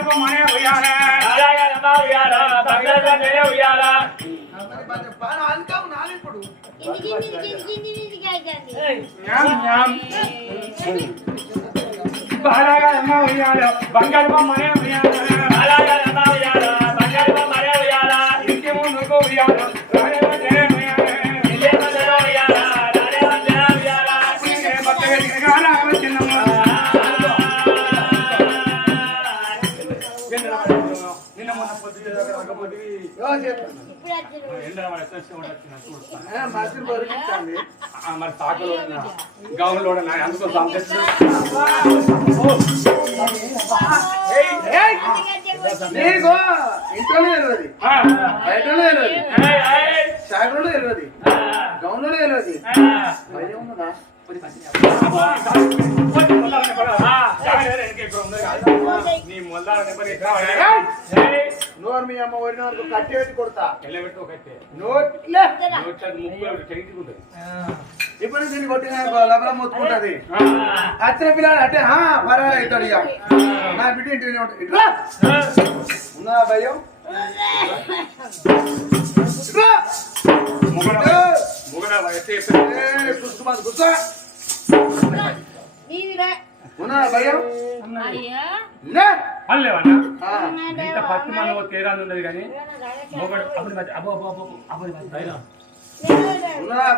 అప్పుడు కనుక ఏమీ పట్టావా తినమ్మా? పద్మావతి నా తల్లి చూడు బాలా పద్మావతి. రామ రామ ఉయ్యాలో ఉయ్యాలో. బంగారు మనే ఉయ్యాలే బాలాగా అమ్మ ఉయ్యాలో బంగారు బొమ్మనే ఉయ్యాలో ఇంటి ముందుకు ఉయ్యాలో రాజవంచనే ఉయ్యాలో అప్పుడే భర్త వెతికిన కాలం చిన్నమ్మ నిన్న మొన్న దాకా రాకపోతే ఎండ మరి తాకలో గౌన్లో అందుకో నీకు ఇంట్లోనే తెలియదు బయటలో తెలియదు శాఖలో తెలియదు గౌన్లో తెలియదు భయం ఉన్నదా? నోరు మీ అమ్మ ఒరి నోరు కట్టి పెట్టి కొడతా. ఇప్పుడు దీన్ని కొట్టిన లబల మొత్తుకుంటది. అచ్చిన పిల్లాడు అంటే హా పర్వాలేదు అవుతాడు ఇక నా బిడ్డ ఇంటినే ఉంటుంది. ఇట్లా ఉన్నా భయం? ముగడ ముగడ కూర్చో మాది కూర్చో ఉన్నా భయం ఆ, ఇంత పత్తి మన తేరాలు ఉన్నది కానీ మొగడు అప్పుడు మధ్య అబ్బో అబ్బో అబ్బో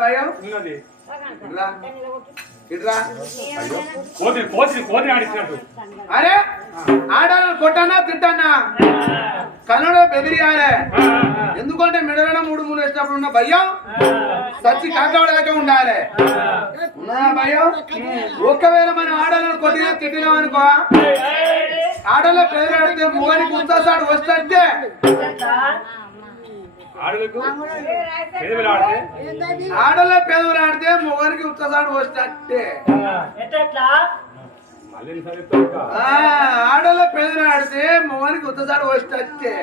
భయం ఉన్నది. ఇట్లా. ఇట్లా. కోతి కోతి కోతి ఆడిచ్చినట్టు. అరే! ఆడాలని కొట్టానా తింటానా కన్నడ బెదిరియాలే. ఎందుకంటే మెడలన మూడు మూడు వేసినప్పుడు ఉన్న భయం? సచ్చి కాకవడగా ఉండాలి. భయం? ఒకవేళ మనం ఆడాలని కొద్దిగా తిట్టినాం అనుకో ఆడలో పేరాడితే మూగనికి ఉత్సాడు వస్తే ఆడలకు పెదవులు ఆడితే? ఆడలో పేదలు ఆడితే మొగనికి ఉత్సాడు వస్తే ఆడలో పేదలు ఆడితే మొగనికి ఉత్సాడు వస్తే